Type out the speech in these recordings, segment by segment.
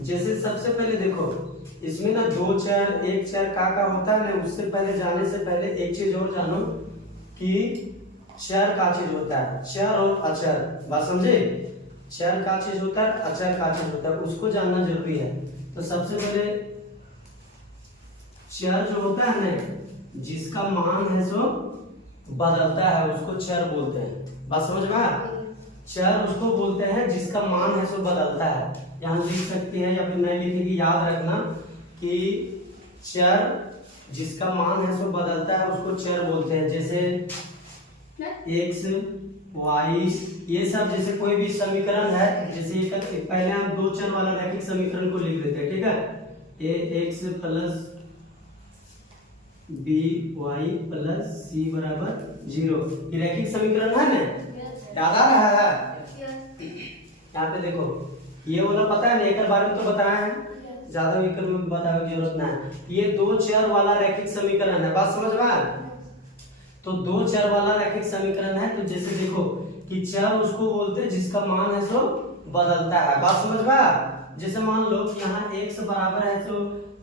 जैसे सबसे पहले देखो, इसमें ना दो चर एक चर का होता है ना, उससे पहले जाने से पहले एक चीज और जानो कि चर का चीज होता है, चर और अचर। बात समझे? चर का चीज होता है, अचर का चीज होता है, उसको जानना जरूरी है। तो सबसे पहले चर जो होता है ना, जिसका मान है सो बदलता है, उसको चर बोलते हैं। बात समझ में आया? चर उसको बोलते हैं जिसका मान है सो बदलता है। यहाँ लिख सकते हैं या फिर नहीं लिखेगी, याद रखना कि चर जिसका मान है सो बदलता है उसको चर बोलते हैं। जैसे एक्स वाई ये सब, जैसे कोई भी समीकरण है, जैसे पहले हम दो चर वाला रैखिक समीकरण को लिख लेते हैं, ठीक है। A X plus B Y plus C बराबर 0, ये रैखिक समीकरण है ना, याद आ रहा है? यहाँ पे देखो, ये वाला पता है ना, एक बारे में तो बताया है, ज्यादा विकल्प में बताने की जरूरत ना है। ये दो चर वाला रैखिक समीकरण है, बात समझ में? तो दो चर वाला रैखिक समीकरण है। तो जैसे देखो कि चर उसको बोलते हैं जिसका मान है सो बदलता है। बात समझ में? जैसे मान लो कि यहाँ x बराबर है तो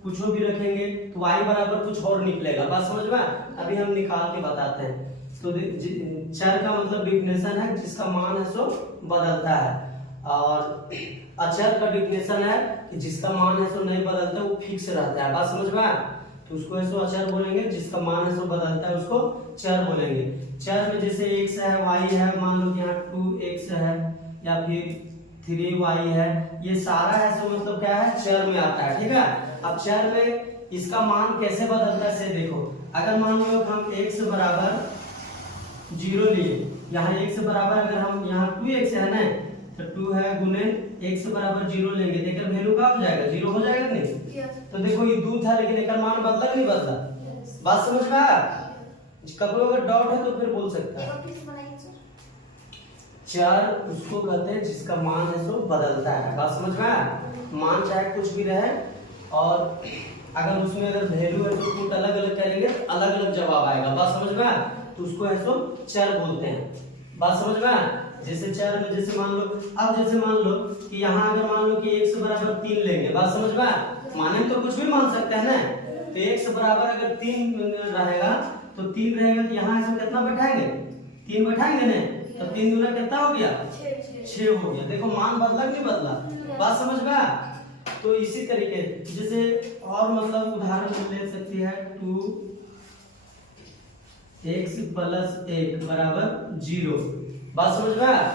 कुछ भी रखेंगे तो y बराबर कुछ और निकलेगा। बात समझ में? अभी हम निकाल के बताते हैं। तो चर का मतलब डिफिनेशन है जिसका मान है सो बदलता है, और अचर का डिफिनेशन है कि जिसका मान है सो नहीं बदलता, वो फिक्स रहता है। बात समझ में? तो उसको ऐसो अचर बोलेंगे, जिसका मान है सो बदलता है उसको चर बोलेंगे। चर में जैसे x है y है, मान लो कि यहाँ 2x है या फिर 3y है, ये सारा है सो मतलब क्या है, चर में आता है, ठीक है। अब चर में इसका मान कैसे बदलता है से देखो, अगर मान लो हम x बराबर 0 लिए, यहाँ x बराबर अगर हम यहाँ 2x है ना, तो 2 है गुने x बराबर 0 लेंगे, देखकर वैल्यू क्या हो जाएगा, 0 हो जाएगा नहीं? तो देखो ये 2 था लेकिन एक मान बदला नहीं बदला? बात समझ में आया? कभी अगर डाउट है तो फिर बोल सकता है। चर उसको कहते हैं जिसका मान है सो बदलता है। बात समझ में आया? मान चाहे कुछ भी रहे, और अगर उसमें अगर वैल्यू है तो कुछ अलग अलग करेंगे, अलग अलग जवाब आएगा। बात समझ में आया? तो उसको ऐसो चर बोलते हैं। बात समझ में आया? जैसे चर में जैसे मान लो, अब जैसे मान लो कि यहाँ अगर मान लो कि x बराबर 3 लेंगे, बात समझ में आया? माने तो कुछ भी मान सकते हैं ना, तो x बराबर अगर 3 रहेगा तो 3 रहेगा, तो यहाँ से कितना बैठाएंगे, 3 बैठाएंगे ना, तो 3 दूना कितना हो गया, 6 हो गया। देखो मान बदला नहीं बदला? बात समझ में आया? तो इसी तरीके जैसे और मतलब उदाहरण ले सकती है, 2x प्लस 1 बराबर 0। बात समझ में आया?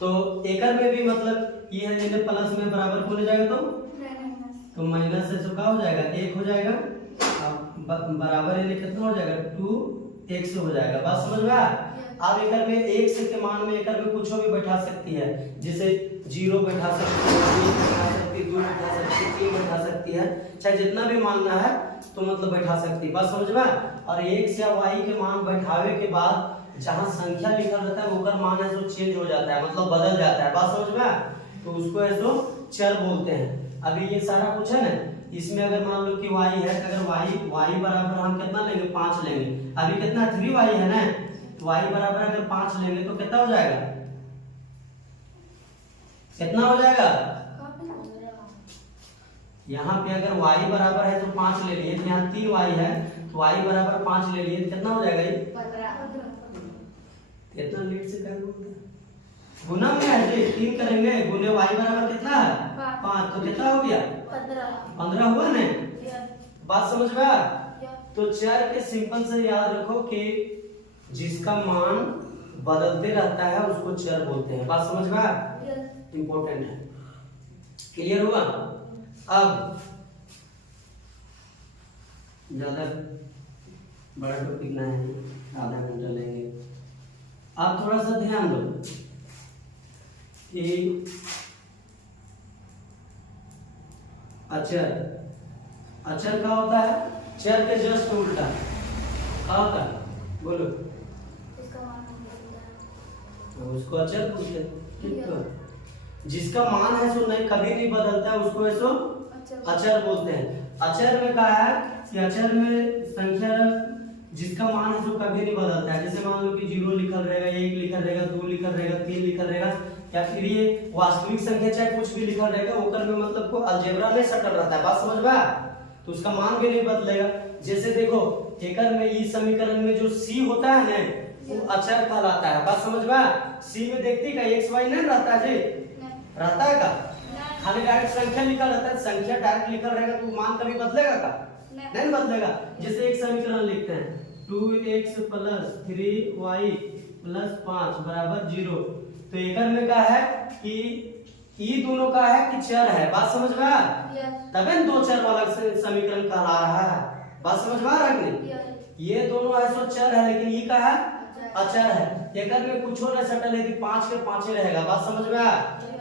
तो एकर में भी मतलब ये है, जैसे प्लस में बराबर हो जाएगा तो माइनस से तो क्या हो जाएगा, 1 हो जाएगा, बराबर ये कितना हो जाएगा, 2x हो जाएगा। बात समझ में आया? अब एकर में x के मान में एकर में कुछ भी बैठा सकती है, जैसे 0 बैठा सकती है, 1 बैठा सकती है, 2 बैठा सकती है, 3 बैठा सकती है, चाहे जितना भी मानना है तो मतलब बैठा सकती है। बात समझ में? और x या y के मान बैठावे के बाद जहां संख्या लिखा रहता है ओकर मान है तो चेंज हो जाता है, मतलब बदल जाता है। बात समझ में? तो उसको ऐसो चर बोलते हैं। अभी ये सारा कुछ है ना, इसमें अगर मान लो कि y है, अगर y बराबर हम कितना लेंगे, 5 लेंगे। अभी कितना 3y है ना, तो y बराबर अगर 5 लेंगे तो कितना हो जाएगा, कितना हो जाएगा? यहाँ पे अगर y बराबर है तो 5 ले लिए, यहाँ 3y है तो y बराबर 5 ले लिए, कितना हो जाएगा, ये कितना लेट से कर गुना में है, 3 करेंगे गुने y बराबर कितना है, 5, तो कितना हो गया, 15 हुआ ना? बात समझ में आया? तो चर के सिंपल से याद रखो कि जिसका मान बदलते रहता है उसको चर बोलते हैं। बात समझ में आया? इंपॉर्टेंट है। क्लियर हुआ? अब ज्यादा बड़ा टॉपिक ना है, आधा घंटा लेंगे। आप थोड़ा सा ध्यान दो कि अचर क्या होता है, चर के जस्ट उल्टा क्या होता है, बोलो? उसको अचर बोलते हैं। तो जिसका मान है सो नहीं कभी नहीं बदलता है उसको ऐसो अचर बोलते हैं। अचर में कहा है कि अचर में संख्या जिसका मान है सो कभी नहीं बदलता है। जैसे मान लो कि 0 लिखल रहेगा, 1 लिखल रहेगा, 2 लिखल रहेगा, 3 लिखल रहेगा, या फिर ये वास्तविक संख्या चाहे कुछ भी लिखा रहेगा ओकर में मतलब को अलजेब्रा नहीं सटल रहता है, बात समझ में, तो उसका मान भी नहीं बदलेगा। जैसे देखो एकर में इस समीकरण में जो सी होता है ना वो अचर कहलाता है, बात समझ में। सी में देखती का एक्स वाई नहीं रहता है जी, रहता है का, खाली डायरेक्ट संख्या लिखा रहता है, संख्या डायरेक्ट लिखा रहेगा तो मान कभी बदलेगा का, नहीं बदलेगा। जैसे एक समीकरण लिखते हैं 2x + 3y + 5 = 0, तो एकर में क्या है कि ये दोनों का है कि चर है, बात समझ में आ, तबे दो चर वाला समीकरण कहला रहा है, बात समझ में आ रहा है कि ये दोनों है सो चर है लेकिन ये का है अचर है। एकर में कुछ और सटल है कि 5 के 5 ही रहेगा, बात समझ में आ,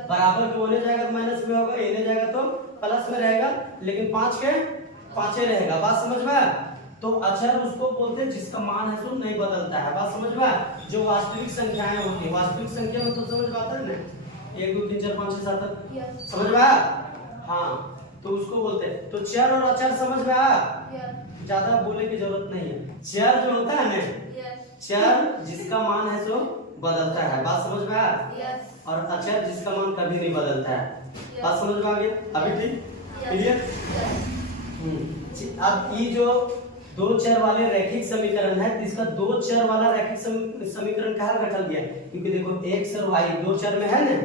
बराबर के होने जाएगा तो माइनस में होगा, एने जाएगा तो प्लस में रहेगा, लेकिन 5 के 5 ही रहेगा, बात समझ में आ। तो अचर उसको बोलते हैं जिसका मान है सो नहीं बदलता है, बात समझ में आ। जो वास्तविक संख्याएं होती है, वास्तविक संख्या मतलब समझ में आता है ना, 1 2 3 4 5 6 7 तक समझ में आ, हाँ, तो उसको बोलते हैं। तो चर और अचर समझ में आ, ज्यादा बोलने की जरूरत नहीं है। चर जो होता है ना, चर जिसका मान है सो बदलता है, बात समझ में आ, और अचर जिसका मान कभी नहीं बदलता है, बात समझ में आ गया अभी, ठीक क्लियर। अब ये जो दो चर वाले रैखिक समीकरण है, इसका दो चर वाला रैखिक समीकरण कहाँ रखा गया है, क्योंकि देखो x और y दो चर में है ना,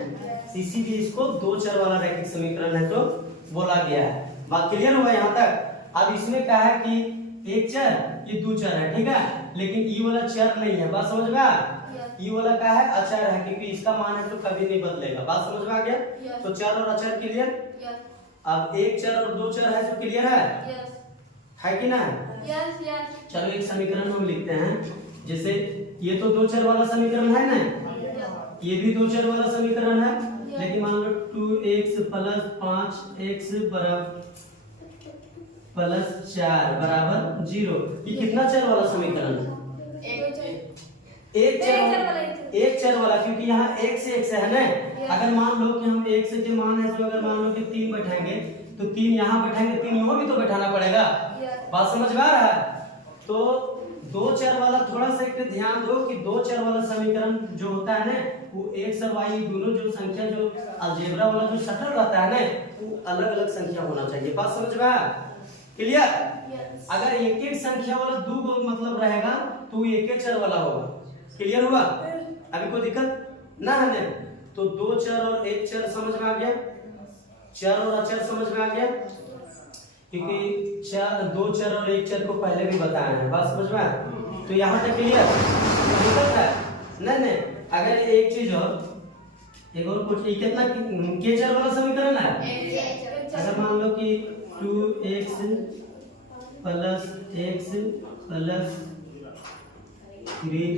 इसीलिए इसको दो चर वाला रैखिक समीकरण है तो बोला गया है। बात क्लियर हुआ यहाँ तक। अब इसमें क्या है कि एक चर ये दो चर है, ठीक है, लेकिन ये वाला चर नहीं है, बात समझ में आ, ये वाला क्या है अचर है, क्योंकि इसका मान है तो कभी नहीं बदलेगा, बात समझ में आ गया। तो चर और अचर क्लियर। अब एक चर और दो चर है तो क्लियर है कि ना। चलो एक समीकरण हम लिखते हैं, जैसे ये तो दो चर वाला समीकरण है ना, ये भी दो चर वाला समीकरण है, लेकिन मान लो 2x + 5x + 4 = 0, ये कितना चर वाला समीकरण है, एक चर वाला, क्योंकि यहाँ एक से एक से है ना। अगर मान लो कि हम एक से जो मान है तो अगर मान लो कि 3 बैठाएंगे तो 3 यहाँ बैठाएंगे, 3 यहाँ भी तो बैठाना पड़ेगा, बात समझ में आ रहा है। तो दो चर वाला थोड़ा सा एक ध्यान दो कि दो चर वाला समीकरण जो होता है ना वो x और y दोनों जो संख्या जो अलजेब्रा वाला जो सटल रहता है ना वो अलग अलग संख्या होना चाहिए, बात समझ में आ, क्लियर। अगर एक एक संख्या वाला दो मतलब रहेगा तो एक एक चर वाला होगा, क्लियर हुआ, अभी कोई दिक्कत ना है ना। तो दो चर और एक चर समझ में आ गया, चर और अचर समझ में आ गया, क्योंकि चर दो चर और एक चर को पहले भी बताया है, बात समझ में आ। तो यहाँ तक क्लियर है नहीं। अगर एक चीज और एक और कुछ, ये कितना के चर वाला समीकरण है। अगर मान लो कि 2x + x + 3x + 1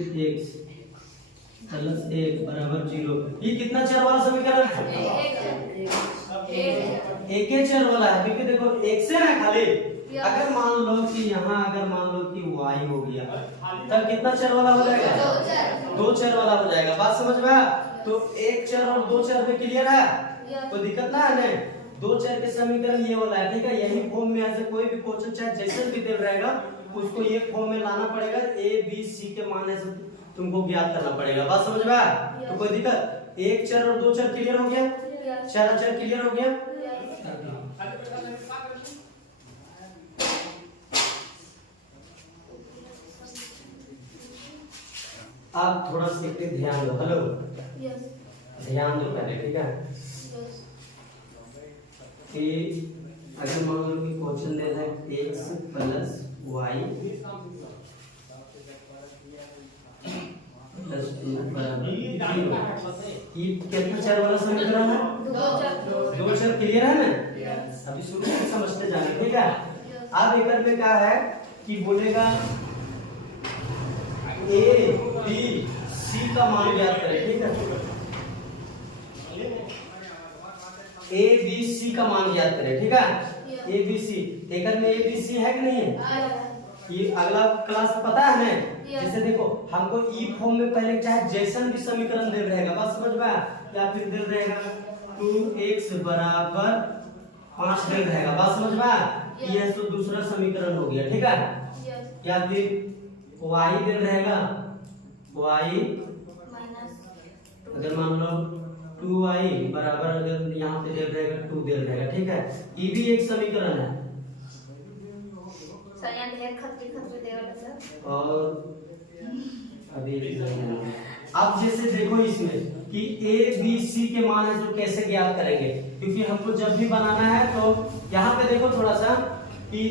= 0, ये कितना चर वाला समीकरण है, एक ही चर वाला है, क्योंकि देखो एक से है खाली। अगर मान लो कि यहाँ अगर मान लो कि y हो गया तब कितना चर वाला हो जाएगा, दो चर वाला हो जाएगा, बात समझ में आ। तो एक चर और दो चर में क्लियर है, कोई दिक्कत ना है ना। दो चर के समीकरण ये वाला है, ठीक है, यही फॉर्म में ऐसे कोई भी क्वेश्चन चाहे जैसे भी दे रहेगा उसको ये फॉर्म में लाना पड़ेगा, a b c के मान है तुमको ज्ञात करना पड़ेगा, बात समझ में आ। तो कोई दिक्कत, एक चर और दो चर क्लियर हो गया, चर अचर क्लियर हो गया। आप थोड़ा सा ध्यान दो, हेलो ध्यान दो पहले, ठीक है, कि अगर मान लो कि क्वेश्चन दे रहा है x + y ये कितना चर वाला समीकरण है, दो चर क्लियर है ना। अभी शुरू से समझते जाने, ठीक है। अब एक में क्या है कि बोलेगा a b c का मान ज्ञात करें, ठीक है, a b c का मान ज्ञात करें, ठीक है, a b c एक में a b c है कि नहीं है, ये अगला क्लास पता है ना। जैसे देखो हमको ई फॉर्म में पहले चाहे जैसन भी समीकरण दे रहेगा, बात समझ में, या फिर दे रहेगा 2x = 5 दे रहेगा, बात समझ में, ये तो दूसरा समीकरण हो गया, ठीक है। या फिर y दे रहेगा, y अगर मान लो 2y बराबर अगर यहाँ पे दे रहेगा 2 दे रहेगा, ठीक है। ये भी एक समीकरण है। सर यहाँ ढेर खतरे खतरे देगा सर। और अभी अब जैसे देखो इसमें कि a b c के मान है तो कैसे ज्ञात करेंगे, क्योंकि हमको जब भी बनाना है तो यहाँ पे देखो थोड़ा सा कि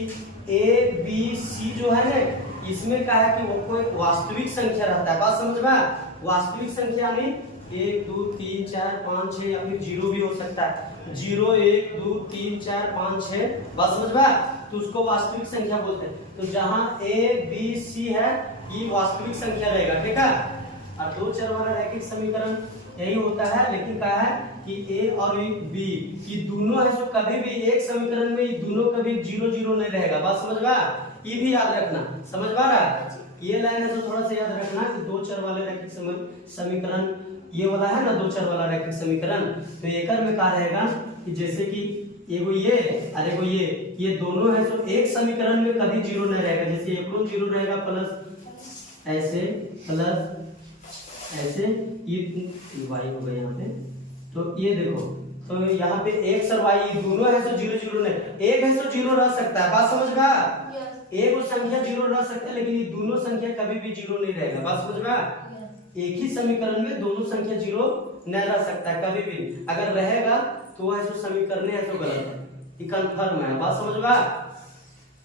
a b c जो है ना, इसमें क्या है कि वो कोई वास्तविक संख्या रहता है। बात समझ में? वास्तविक संख्या यानी 1 2 3 4 5 6 या फिर 0 भी हो सकता है। 0 1 2 3 4 5 6, बात समझ में? तो उसको वास्तविक संख्या बोलते हैं। तो जहाँ a b c है ये वास्तविक संख्या रहेगा, ठीक है। और दो चर वाला रैखिक समीकरण यही होता है, लेकिन क्या है कि a और b ये दोनों है जो कभी भी एक समीकरण में ये दोनों कभी 0 0 नहीं रहेगा। बात समझ में? ये भी याद रखना, समझ में आ रहा है? ये लाइन है तो थोड़ा सा याद रखना कि दो चर वाले रैखिक समीकरण ये वाला है ना, दो चर वाला रैखिक समीकरण। तो एकर में क्या रहेगा कि जैसे कि एगो ये और एगो ये दोनों है तो एक समीकरण में कभी 0 नहीं रहेगा। जैसे एक 0 रहेगा प्लस ऐसे प्लस ऐसे, ये y हो गया यहाँ पे। तो ये देखो, तो यहाँ पे x और y दोनों है तो 0 0 नहीं, एक है तो 0 रह सकता है। बात समझ में? एक संख्या 0 रह सकता है, लेकिन ये दोनों संख्या कभी भी 0 नहीं रहेगा। बात समझ में? एक ही समीकरण में दोनों संख्या 0 नहीं रह सकता है कभी भी। अगर रहेगा तो है तो समीकरण है तो गलत है, ये कंफर्म है। बात समझ में?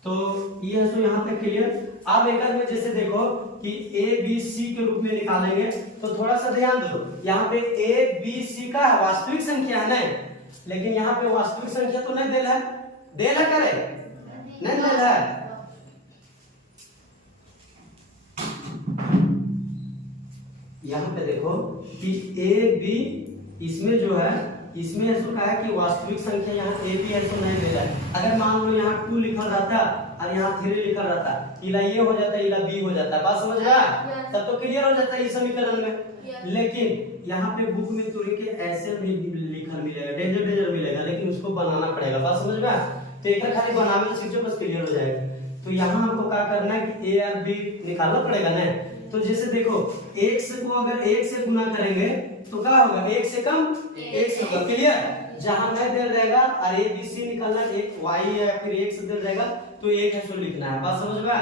तो ये है तो यहाँ तक क्लियर। अब एक में जैसे देखो कि a b c के रूप में निकालेंगे तो थोड़ा सा ध्यान दो, यहाँ पे a b c का वास्तविक संख्या है ना, लेकिन यहाँ पे वास्तविक संख्या तो नहीं देला है, देला करे नहीं देला है। यहाँ पे देखो कि a b इसमें जो है इसमें ऐसा कहा है कि वास्तविक संख्या यहाँ a b ऐसा नहीं दे रहा है। अगर मान लो यहाँ 2 लिखा रहता और यहाँ 3 लिखा रहता, इला ये हो जाता इला b हो जाता। बात समझ रहा? तब तो क्लियर हो जाता है इस समीकरण में। लेकिन यहाँ पे बुक में तो के ऐसे भी लिखा मिलेगा, डेंजर मिलेगा, लेकिन उसको बनाना पड़ेगा। बात समझ में? तो एक खाली बनाने से सीखो बस क्लियर हो जाएगा। तो यहाँ हमको क्या करना है कि a और b निकालना पड़ेगा ना। तो जैसे देखो x को अगर 1 से गुना करेंगे तो क्या होगा, 1 से कम x होगा। क्लियर? जहां नहीं दे रहेगा और a b c निकालना, एक y या फिर x दे रहेगा तो 1 है सो लिखना है। बात समझ में?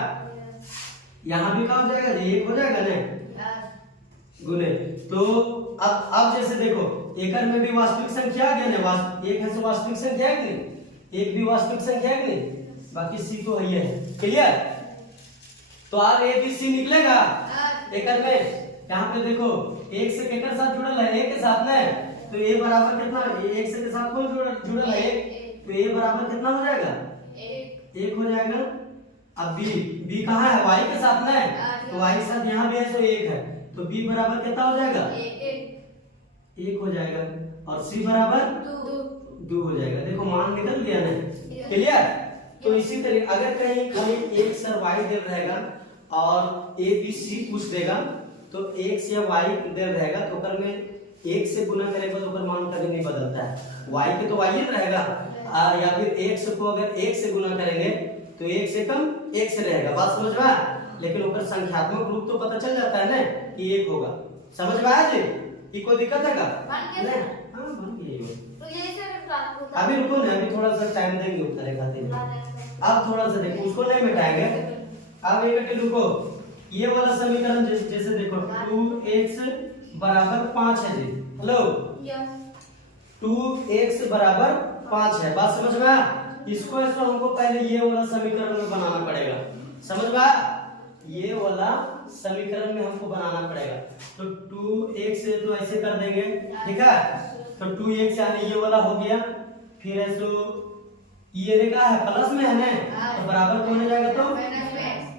यहाँ भी क्या हो जाएगा, 1 हो जाएगा ना गुने। तो अब जैसे देखो एकड़ में भी वास्तविक संख्या आ गया ना, एक है सो वास्तविक संख्या है कि नहीं, एक भी वास्तविक संख्या है कि नहीं, बाकी c तो है। क्लियर? तो अब a b c निकलेगा एकड़ में। यहाँ पे देखो एक से केकर साथ जुड़ल है, एक के साथ ना, तो a बराबर कितना, एक से के साथ कौन जुड़ल है, एक, तो a बराबर कितना हो जाएगा, 1 हो जाएगा। अब b कहाँ है, y के साथ ना, तो y के साथ यहाँ भी है तो 1 है, तो b बराबर कितना हो जाएगा, 1 हो जाएगा। और c बराबर 2 हो जाएगा। देखो मान निकल गया ना। क्लियर? तो इसी तरह अगर कहीं खाली x और y दे रहेगा और a b c पूछ देगा तो x या y दे रहेगा तो ओकर में 1 से गुना करेगा तो ओकर मान कभी नहीं बदलता है। y के तो y ही रहेगा, या फिर x को अगर 1 से गुना करेंगे तो 1 से कम 1 से रहेगा। बात समझ में आया? लेकिन ओकर संख्यात्मक रूप तो पता चल जाता है ना कि 1 होगा। समझ में आया जी? ये कोई दिक्कत है क्या? नहीं, हां बन गया। तो ये से अभी रुको ना, अभी थोड़ा सा टाइम देंगे उत्तर खातिर। अब थोड़ा सा देखो, उसको नहीं मिटाएंगे। अब एक रुको, ये वाला समीकरण जैसे देखो 2x बराबर 5 है जी। हेलो, 2x बराबर 5 है। बात समझ में आया? इसको हमको पहले ये वाला समीकरण में बनाना पड़ेगा। समझ में आया? ये वाला समीकरण में हमको बनाना पड़ेगा। तो 2x तो ऐसे कर देंगे, ठीक है। तो 2x यानी ये वाला हो गया, फिर ऐसो ये का है प्लस में है ना, तो बराबर कौन हो जाएगा, तो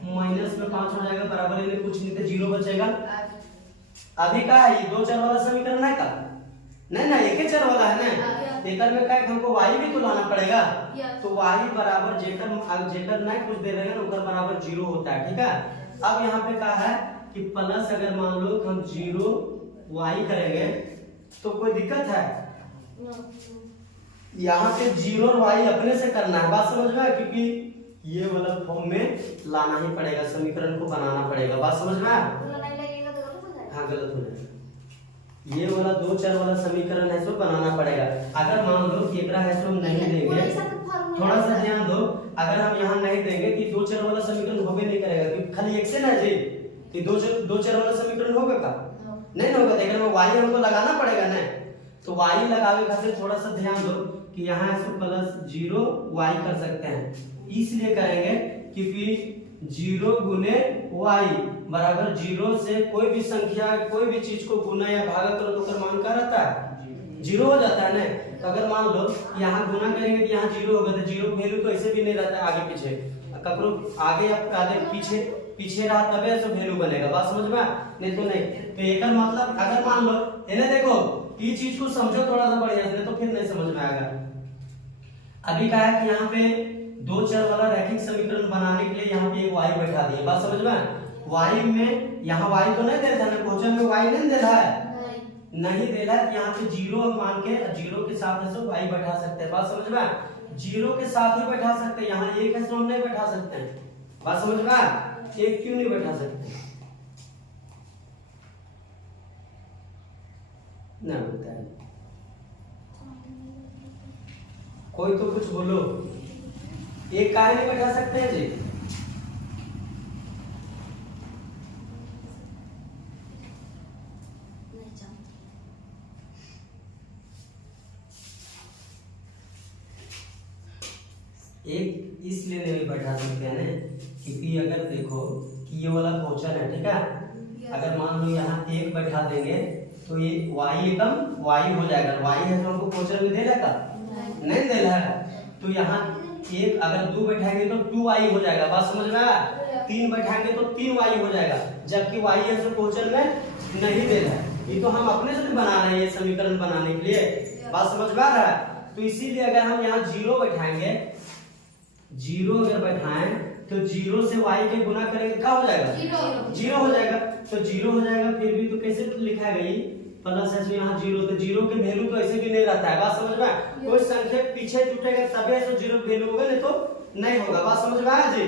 माइनस में 5 हो जाएगा, बराबर इन्हें कुछ नहीं तो 0 बचेगा। अभी का है ये दो चर वाला समीकरण है का नहीं ना, एक ही चर वाला है ना। जेकर में का हमको y भी तो लाना पड़ेगा, तो y बराबर जेकर नहीं कुछ दे रहेगा उनका बराबर 0 होता है, ठीक है। अब यहाँ पे क्या है कि प्लस अगर मान लो हम 0 y करेंगे तो कोई दिक्कत है? यहाँ पे 0 और y अपने से करना है। बात समझ में? क्योंकि ये वाला फॉर्म में लाना ही पड़ेगा, समीकरण को बनाना पड़ेगा। बात समझ में? हाँ गलत हो जाएगा। ये वाला दो चर वाला समीकरण है सो बनाना पड़ेगा। अगर मान लो कि एकरा है सो हम नहीं देंगे, थोड़ा सा ध्यान दो, अगर हम यहाँ नहीं देंगे कि दो चर वाला समीकरण होबे नहीं करेगा, क्योंकि खाली एक से ना जी कि दो चर वाला समीकरण होगा का नहीं होगा, तो अगर y हमको लगाना पड़ेगा ना, तो y लगावे खातिर थोड़ा सा ध्यान दो कि यहाँ है सो प्लस 0 y कर सकते हैं, इसलिए करेंगे क्योंकि 0 गुने y बराबर 0 से कोई भी संख्या कोई भी चीज को गुना या भागा करो तो उसका मान क्या रहता है 0 हो जाता है ना। तो अगर मान लो यहाँ गुना करेंगे तो यहाँ 0 होगा, तो 0 वैल्यू तो ऐसे भी नहीं रहता है आगे पीछे, ककरो आगे या आगे पीछे रहा तबे तो वैल्यू बनेगा, बात समझ में, नहीं तो नहीं। तो एक मतलब अगर मान लो इन्हें देखो ये चीज को समझो थोड़ा सा बढ़िया से, तो फिर नहीं समझ में आएगा। अभी कहा है कि यहाँ पे दो चर वाला रैखिक समीकरण बनाने के लिए यहाँ पे एक y बैठा दिए, बात समझ में। y में यहाँ y तो नहीं दे रहा है, क्वेश्चन में y नहीं दे रहा है, नहीं दे रहा है, यहाँ पे 0 मान के 0 के साथ है सो y बैठा सकते हैं, बात समझ में। 0 के साथ ही बैठा सकते हैं, यहाँ 1 है सो हम नहीं बैठा सकते हैं, बात समझ में। 1 क्यों नहीं बैठा सकते ना होता है, कोई तो कुछ बोलो, एक काहे नहीं बैठा सकते हैं जी, एक इसलिए नहीं बैठा सकते हैं क्योंकि अगर देखो कि ये वाला क्वेश्चन है, ठीक है, अगर मान लो यहाँ 1 बैठा देंगे तो ये y एकम y हो जाएगा, y है तो हमको क्वेश्चन में दे रहा नहीं दे रहा है, तो यहाँ 1 अगर 2 बैठाएंगे तो 2y हो जाएगा, बात समझ में आया। 3 बैठाएंगे तो 3y हो जाएगा, जबकि y है तो क्वेश्चन में नहीं दे रहा है, ये तो हम अपने से बना रहे हैं ये समीकरण बनाने के लिए, बात समझ में आ रहा है। तो इसीलिए अगर हम यहाँ 0 बैठाएंगे, 0 अगर बैठाएं तो 0 से y के गुना करेंगे क्या हो जाएगा 0 हो जाएगा, तो 0 हो जाएगा, फिर भी तो कैसे लिखा है गई प्लस है, यहाँ 0, तो 0 के वैल्यू तो ऐसे भी नहीं रहता है, बात समझ में। कोई संख्या पीछे छूटेगा तबे तो 0 वैल्यू होगा, नहीं तो नहीं होगा, बात समझ में आया जी।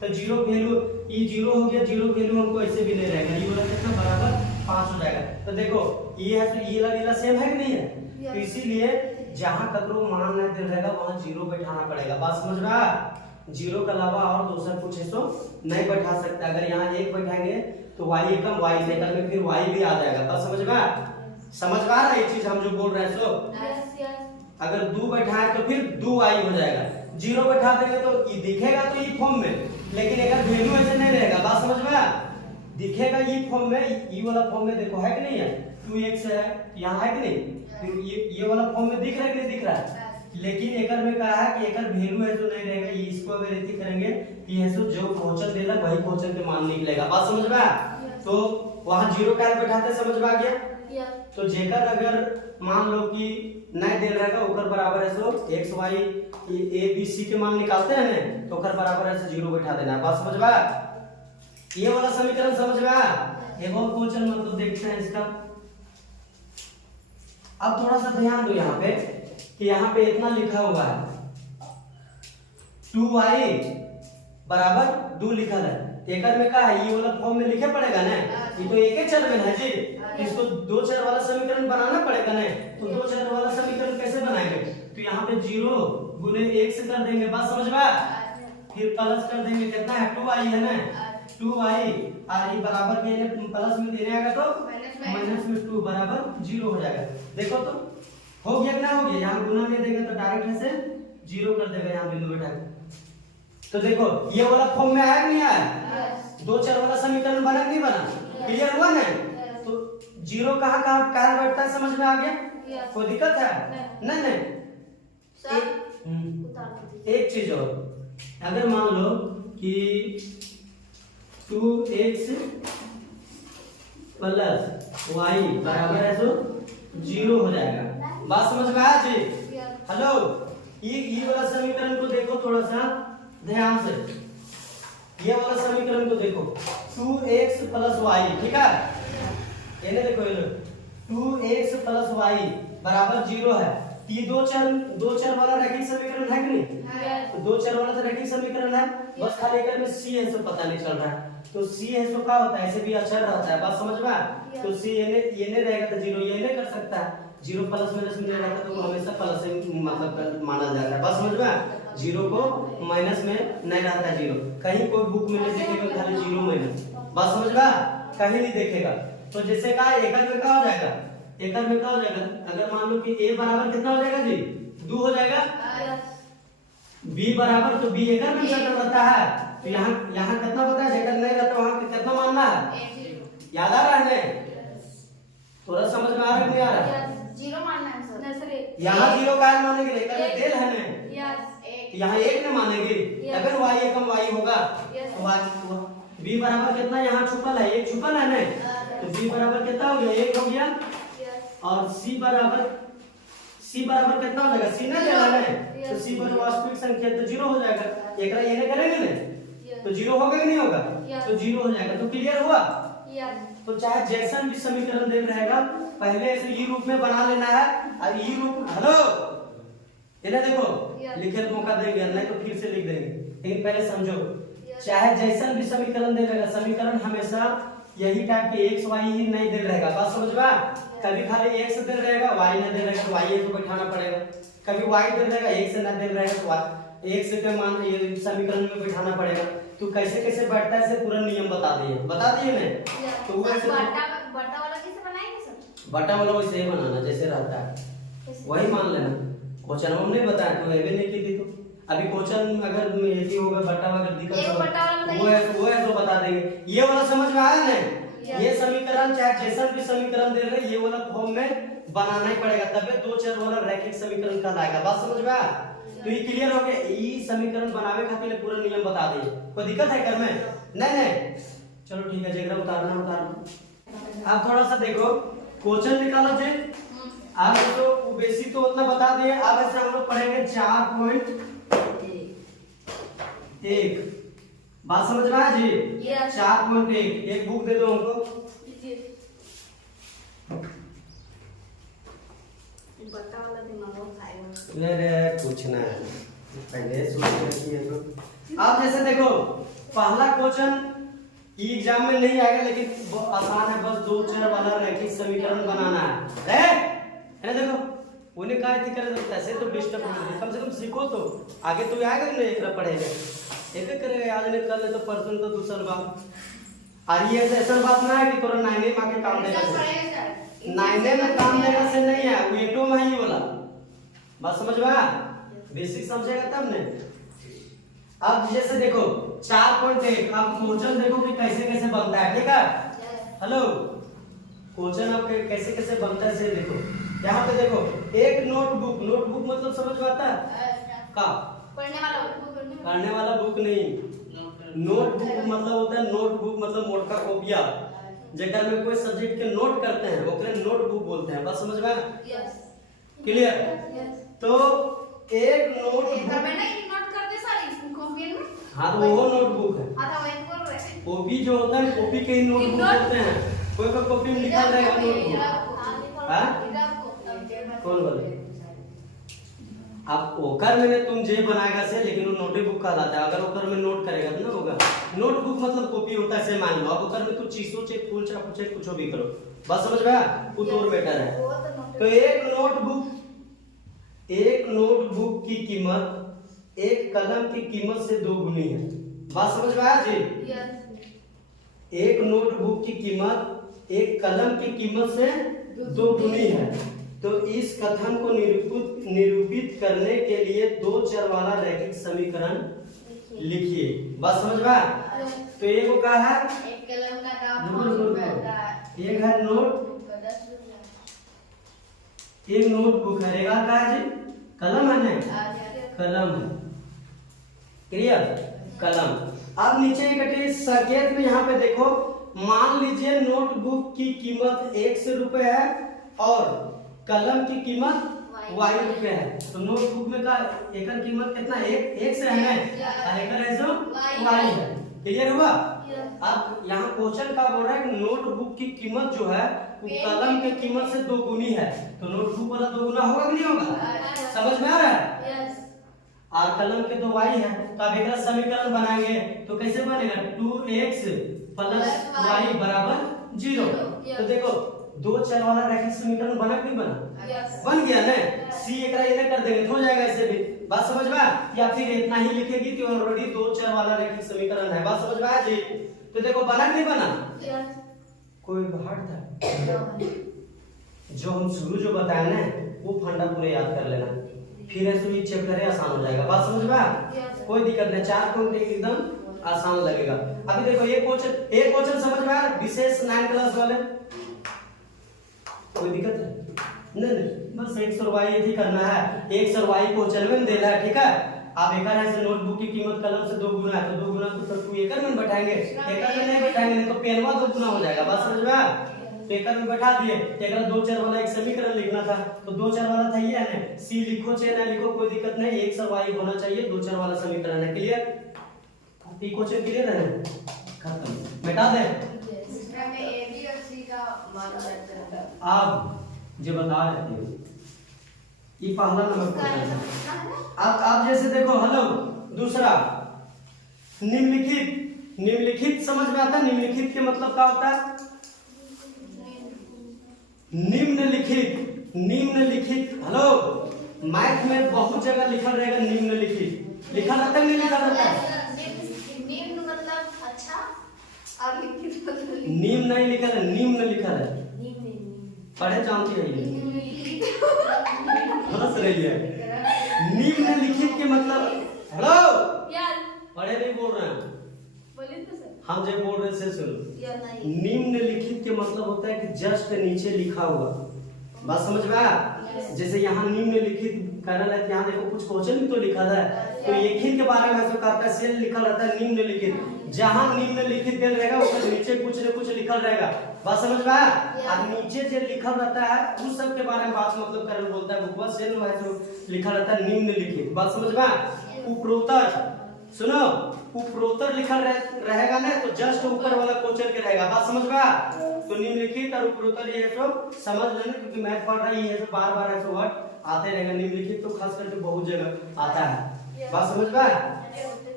तो 0 वैल्यू ये 0 हो गया, 0 वैल्यू हमको ऐसे भी नहीं रहेगा, ये वाला कितना बराबर 5 हो जाएगा। तो देखो ये है तो ये वाला सेम है कि नहीं है, तो इसीलिए जहां ककरो मान नहीं दे रहेगा वहां 0 बैठाना पड़ेगा, बात समझ में आया। 0 के अलावा और दूसरा कुछ है तो नहीं बैठा सकते, अगर यहाँ 1 बैठाएंगे तो y एकम y लेकर में फिर y भी आ जाएगा, बात समझ में आया। समझ में आ रहा है ये चीज हम जो बोल रहे हैं सो। अगर 2 बैठाए तो फिर 2y हो जाएगा, 0 बैठा देंगे तो ये दिखेगा तो ये फॉर्म में, लेकिन अगर वैल्यू ऐसे नहीं रहेगा, बात समझ में आया। दिखेगा ये फॉर्म में, ये वाला फॉर्म में देखो है कि नहीं है, 2x है यहाँ है कि नहीं, तो ये वाला फॉर्म में दिख रहा है कि नहीं दिख रहा है, लेकिन एकर में कहा है कि एकर वैल्यू है जो नहीं रहेगा, ये इसको अगर ऐसे करेंगे कि ये सो जो क्वेश्चन देला वही क्वेश्चन के मान निकलेगा, बात समझ में आया। तो वहां 0 का बैठाते समझ में आ गया। तो जेकर अगर मान लो कि नहीं दे रहेगा ओकर बराबर है सो x y a b c के मान निकालते हैं ना, तो ओकर बराबर है सो 0 बैठा देना है, बात समझ में आया। ये वाला समीकरण समझ में आया। एक और क्वेश्चन मतलब देखते हैं इसका। अब थोड़ा सा ध्यान दो यहाँ पे कि यहाँ पे इतना लिखा हुआ है 2y बराबर 2 लिखा है, एकर में क्या है ये वाला फॉर्म में लिखे पड़ेगा ना, ये तो एक ही चर में है जी, इसको 2 चर वाला समीकरण बनाना पड़ेगा ना। तो 2 चर वाला समीकरण कैसे बनाएंगे, तो यहाँ पे 0 गुने 1 से कर देंगे, बात समझ में, फिर प्लस कर देंगे, कितना है 2y है ना, 2y और ये बराबर के प्लस में देने आएगा तो माइनस में 2 बराबर 0 हो जाएगा। देखो तो हो गया कि ना हो गया, यहाँ गुना नहीं देगा तो डायरेक्ट ऐसे 0 कर देगा यहाँ बिंदु बैठा। तो देखो ये वाला फॉर्म में आया नहीं आया, 2 चर वाला समीकरण बना नहीं बना, क्लियर हुआ ना। तो 0 कहाँ कहाँ कहाँ बैठता है समझ में आ गया, कोई दिक्कत है नहीं नहीं। एक चीज और, अगर मान लो कि 2x प्लस y बराबर है तो 0 हो जाएगा, बात समझ में आया जी। हेलो ये वाला समीकरण को देखो थोड़ा सा ध्यान से, ये वाला समीकरण को देखो 2x प्लस y, ठीक है, ये देखो 2x प्लस y बराबर 0 है, ये दो चर वाला रैखिक समीकरण है कि नहीं, तो 2 चर वाला तो रैखिक समीकरण है, बस खाली एकर में c है, सब पता नहीं चल रहा है। तो सी है सो क्या होता है, ऐसे भी अक्षर रहता है, बात समझ में। तो सी ये नहीं रहेगा तो जीरो ये नहीं कर सकता है, जीरो प्लस माइनस में नहीं रहता तो वो हमेशा प्लस से मतलब माना जाता है, बात समझ में। जीरो को माइनस में नहीं रहता है जीरो, कहीं कोई बुक में नहीं देखेगा खाली जीरो माइनस, बात समझ में, कहीं नहीं देखेगा। तो जैसे कहा एकड़ में क्या हो जाएगा, एकड़ में क्या हो जाएगा, अगर मान लो कि a बराबर कितना हो जाएगा जी 2 हो जाएगा, b बराबर तो b एकड़ में चल रहता है, तो यहाँ कितना पता है, एकड़ नहीं रहता वहां कितना मानना है, याद आ रहा है, थोड़ा समझ में आ रहा है नहीं आ रहा है, जीरो मानना है सर। यहाँ जीरो का मानेंगे, एकड़ में डेल है ना, यहाँ एक न मानेंगे, अगर y एकम y होगा तो y b बराबर कितना यहाँ छुपल है, एक छुपल है ना, तो b बराबर कितना हो गया, एक हो गया, और c बराबर कितना हो जाएगा, c ना लेना है, तो c बराबर वास्तविक संख्या तो जीरो हो जाएगा, एक ये नहीं करेंगे ना तो जीरो होगा कि नहीं होगा, तो जीरो हो जाएगा। तो क्लियर हुआ। तो चाहे जैसा भी समीकरण दे रहेगा पहले ऐसे ई रूप में बना लेना है, और ई रूप हेलो ये ना देखो लिखे तो मौका देंगे नहीं तो फिर से लिख देंगे, लेकिन पहले समझो चाहे जैसा भी समीकरण दे रहेगा, समीकरण हमेशा यही टाइप के एक्स वाई ही नहीं दे रहेगा, बात समझ में। कभी खाली एक्स दे रहेगा वाई ना दे रहेगा तो वाई को बैठाना पड़ेगा, कभी वाई दे रहेगा एक्स ना दे रहेगा तो एक्स के मान ये समीकरण में बैठाना पड़ेगा। तो कैसे कैसे बैठता है इसे पूरा नियम बता दिए मैं, तो वो ऐसे बटा वाला कैसे बनाएंगे सर, बटा वाला वैसे ही बनाना जैसे रहता है वही मान लेना, क्वेश्चन हम नहीं बताया तो ये भी नहीं की थी, तो अभी क्वेश्चन अगर यदि होगा बटा अगर दिक्कत वो है तो बता देंगे। ये वाला समझ में आया ना, ये समीकरण चाहे जैसा भी समीकरण दे रहे ये वाला फॉर्म में बनाना ही पड़ेगा, तभी दो चर वाला रैखिक समीकरण कहलाएगा, बात समझ में आया। तो ये क्लियर हो गया, ये समीकरण बनावे खातिर पूरा नियम बता दिए, कोई दिक्कत है कर में नहीं, चलो ठीक है जेकरा उतारना। अब थोड़ा सा देखो क्वेश्चन निकालो जी, अब तो बेसिक तो उतना बता दिए, अब ऐसे हम लोग पढ़ेंगे 4.1, बात समझ में आया जी। 4.1 एक बुक दे दो हमको, बटा वाला दिमाग खाएगा, ले पूछना है पहले सोच रखी है। तो अब जैसे देखो पहला क्वेश्चन एग्जाम में नहीं आएगा लेकिन आसान है, बस दो चर वाला रैखिक समीकरण बनाना है देखो उन्हें कहा थी करे तो ऐसे तो डिस्टर्ब हो, कम से कम सीखो तो आगे तो आएगा ना, एक पढ़ेगा एक करेगा, आज नहीं कर ले तो परसों तो दूसरा बात। और ये ऐसा बात ना है कि तोरा नाइने में के काम देगा, नाइने में काम देगा से नहीं है, वो एटो में ही बोला, बात समझ में, बेसिक समझेगा तब ने। अब जैसे देखो 4.1, अब क्वेश्चन देखो कि कैसे कैसे बनता है, ठीक है हेलो, क्वेश्चन अब कैसे कैसे बनता है से देखो, यहाँ पे देखो एक नोटबुक मतलब समझ में आता है का, पढ़ने वाला बुक नहीं, नोटबुक मतलब होता है, नोटबुक मतलब मोटका कॉपिया जेकर में कोई सब्जेक्ट के नोट करते हैं ओकरे नोटबुक बोलते हैं, बात समझ में क्लियर। तो एक नोटबुक हाँ तो वो नोटबुक है, कॉपी जो होता है कॉपी के ही नोटबुक बोलते हैं, कोई कॉपी में लिखा रहेगा नोटबुक, कौन बोले आप ओकर में तुम जे बनाएगा से, लेकिन वो नोटबुक कहलाता है, अगर ओकर में नोट करेगा तो ना होगा। नोटबुक मतलब कॉपी होता है, से मान लो अब ओकर में तू चीजों चेक फूल चाहे पूछे कुछ भी करो, बस समझ में कुछ और बेटर है। तो एक नोटबुक की कीमत एक कलम की कीमत से 2 गुनी है, बात समझ में आया जी। एक नोटबुक की कीमत एक कलम की कीमत से 2 गुनी है, तो इस कथन को निरूपित करने के लिए दो चर वाला रैखिक समीकरण लिखिए, बात समझ में। तो एक को कहा है एक कलम का दाम, एक है एक नोटबुक है, रेगा का है जी कलम है ना, कलम है क्लियर, कलम। अब नीचे इकट्ठे संकेत में यहाँ पे देखो, मान लीजिए नोटबुक की कीमत 100 रुपए है और कलम की कीमत y रुपए है, तो नोटबुक में का एकड़ कीमत कितना एक से है ना, एकड़ है जो y है, क्लियर हुआ। अब यहाँ क्वेश्चन का बोल रहा है कि नोटबुक की कीमत जो है वो कलम की कीमत से 2 गुनी है, तो नोटबुक वाला 2 गुना होगा कि नहीं होगा, समझ में आ रहा है। और कलम के 2 y है, तो अब एक समीकरण बनाएंगे तो कैसे बनेगा 2x प्लस y बराबर 0। तो देखो दो चर वाला रैखिक समीकरण बना कि नहीं बना? बन गया ना। c एकरा इने कर देंगे तो हो जाएगा ऐसे भी। बात समझ में? या फिर इतना ही लिखेगी तो ऑलरेडी दो चर वाला रैखिक समीकरण है। बात समझ में आ जी? तो देखो बना कि नहीं बना? कोई हार्ड था जो हम शुरू जो बताया ना वो फंडा पूरे याद कर लेना, फिर ऐसे ही चैप्टर है आसान हो जाएगा। बात समझ में? कोई दिक्कत नहीं, 4 पॉइंट एकदम आसान लगेगा। अभी देखो एक क्वेश्चन समझ में आया विशेष 9 क्लास वाले? कोई दिक्कत है? नहीं, बस x और y यही करना है। x और y क्वेश्चन में देना है, ठीक है। आप एकड़ ऐसे नोटबुक की कीमत कलम से 2 गुना है तो 2 गुना तो तू एकड़ में बैठाएंगे, एकड़ में नहीं बैठाएंगे नहीं तो पेनवा 2 गुना हो जाएगा। बात समझ में? तो एकड़ में बैठा दिए। एकड़ दो चर वाला एक समीकरण लिखना था तो दो चर वाला था ये है ना, c लिखो चाहे ना लिखो कोई दिक्कत नहीं, x और y होना चाहिए, दो चर वाला समीकरण है। क्लियर? ये क्वेश्चन क्लियर है ना? खत्म, मिटा दे। सिस्टम में a b और c का मान रहता है। अब जो बता रहे थे ये पहला नंबर क्वेश्चन है। अब जैसे देखो हेलो दूसरा निम्नलिखित समझ में आता है? निम्नलिखित के मतलब क्या होता है? निम्नलिखित हेलो मैथ में बहुत जगह लिखा रहेगा निम्नलिखित, लिखा रहता है नहीं लिखा रहता है? निम्न मतलब अच्छा और लिखित मतलब निम्न नहीं लिखा है, निम्न लिखा है। पढ़े जानती है ये? हंस रही है। निम्नलिखित के मतलब हेलो पढ़े नहीं बोल रहे हैं बोलिए तो सर। हम जो बोल रहे से सुनो। या नहीं निम्नलिखित के मतलब होता है कि जस्ट नीचे लिखा हुआ। बात समझ में आया? जैसे यहाँ निम्नलिखित करल है, यहाँ देखो कुछ क्वेश्चन भी तो लिखा है तो एक ही के बारे में ऐसा कहता है सेल लिखा रहता है निम्नलिखित। जहाँ निम्नलिखित दिल रहेगा उसके नीचे कुछ न कुछ लिखल रहेगा। बात समझ में आया? और नीचे जो लिखल रहता है उस सब के बारे में बात मतलब करल बोलता है बुकवा सेल में जो लिखा रहता है निम्नलिखित। बात समझ में आया? उपरोत्तर सुनो, उपरोत्तर लिखा रहेगा ना तो जस्ट ऊपर वाला क्वेश्चन के रहेगा। बात समझ में आया? तो निम्नलिखित और उपरोत्तर ये है तो समझ लेना क्योंकि मैथ पढ़ रहा है ये तो बार-बार ऐसे वर्ड आते रहेगा। निम्नलिखित तो खास करके बहुत जगह आता है। बात समझ में आया?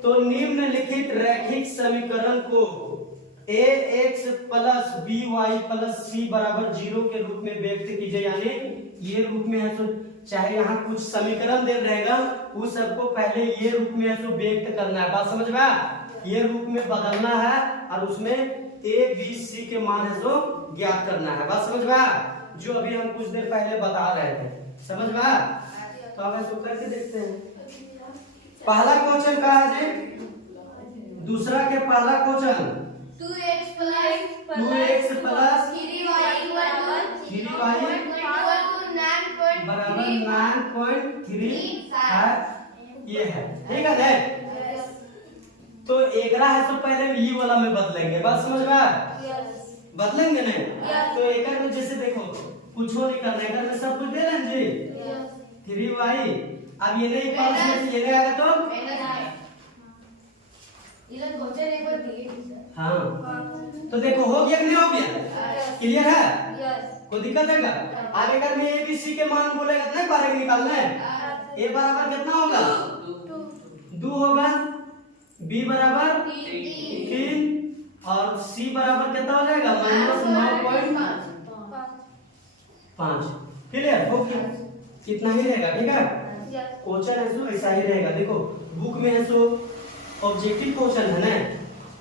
तो निम्नलिखित रैखिक समीकरण को ax plus by plus c बराबर 0 के रूप में व्यक्त कीजिए। यानी ये रूप में है तो चाहे यहाँ कुछ समीकरण दे रहेगा उस सबको पहले ये रूप में है तो व्यक्त करना है। बात समझ में आया? ये रूप में बदलना है और उसमें a b c के मान है तो ज्ञात करना है। बात समझ में आया? जो अभी हम कुछ देर पहले बता रहे थे। समझ में आया? तो अब ऐसे करके देखते हैं। पहला क्वेश्चन का है जी, दूसरा के पहला क्वेश्चन 2x प्लस 3y बराबर 9.3 ये है, ठीक है ना? तो एकरा है तो पहले ई वाला में बदलेंगे। बात समझ में आया? बदलेंगे नहीं तो एकर में जैसे देखो कुछ नहीं करना, एकर में सब कुछ दे रहे हैं जी 3y। अब ये नहीं पास में ये नहीं आएगा तो हाँ तो देखो हो गया कि नहीं हो गया? क्लियर है? कोई दिक्कत है क्या? आगे कर में ए बी सी के मान बोलेगा नहीं पारेंगे निकालना है। ए बराबर कितना होगा? 2 होगा, बी बराबर 3 और सी बराबर कितना हो जाएगा? -9.5। क्लियर हो गया? कितना ही रहेगा, ठीक है? क्वेश्चन है सो ऐसा ही रहेगा। देखो बुक में है सो ऑब्जेक्टिव क्वेश्चन है ना